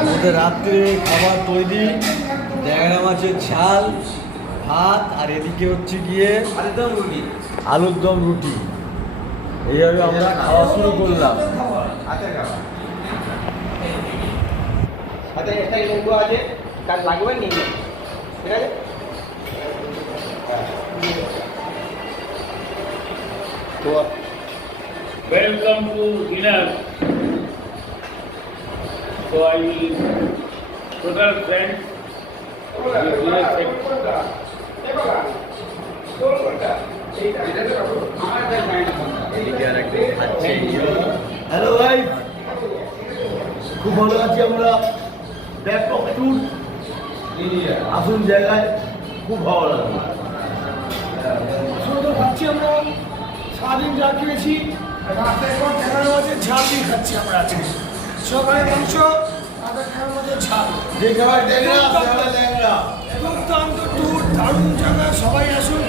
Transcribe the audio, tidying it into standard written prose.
আমাদের রাত্রে খাবার তৈরি, ট্যাংরা মাছের ঝাল, ভাত, আর এদিকে হচ্ছে গিয়ে আলুর দম রুটি। এইভাবে আমরা খাওয়া শুরু করলাম। Welcome to dinner. So I will total friends. Hello ভাই, খুব ভালো আছি আমরা। ব্যাপক ট্যুর, আসুন জায়গায়, খুব ভালো লাগবে। তো খাচ্ছি আমরা, সারাদিন যা খেয়েছি রাতের পর ট্যাংরা মাছের ঝাল দিয়ে খাচ্ছি আমরা আজকে। সকালে মাংস, রাতে ট্যাংরা মাছের ঝাল। যে খাবার ট্যাংরা, ট্যাংরা। দুর্দান্ত ট্যুর, দারুণ জায়গা, সবাই আসুন।